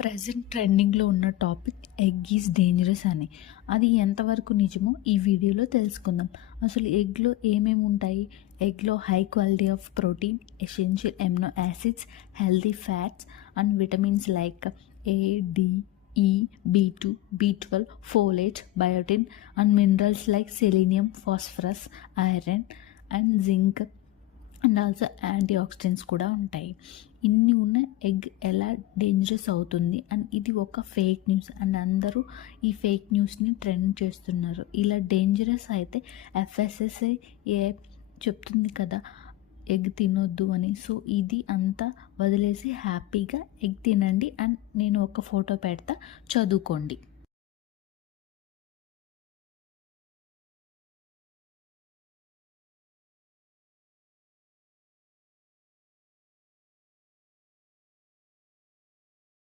Present ట్రెండింగ్లో ఉన్న topic egg is dangerous అని. అది ఎంతవరకు నిజమో ఈ వీడియోలో తెలుసుకుందాం. అసలు ఎగ్లో ఏమేమి ఉంటాయి? ఎగ్లో high quality of protein, essential amino acids, healthy fats and vitamins like A, D, E, B two, బి12, folate, biotin and minerals like selenium, phosphorus, iron and zinc and also antioxidants కూడా ఉంటాయి. ఇన్ని ఉన్న ఎగ్ ఎలా dangerous అవుతుంది and ఇది ఒక fake news and అందరూ ఈ ఫేక్ న్యూస్ని ట్రెండ్ చేస్తున్నారు. ఇలా డేంజరస్ అయితే ఎఫ్ఎస్ఎస్ఐ చెప్తుంది కదా ఎగ్ తినొద్దు అని. సో ఇది అంతా వదిలేసి హ్యాపీగా ఎగ్ తినండి అండ్ నేను ఒక ఫోటో పెడతా, చదువుకోండి.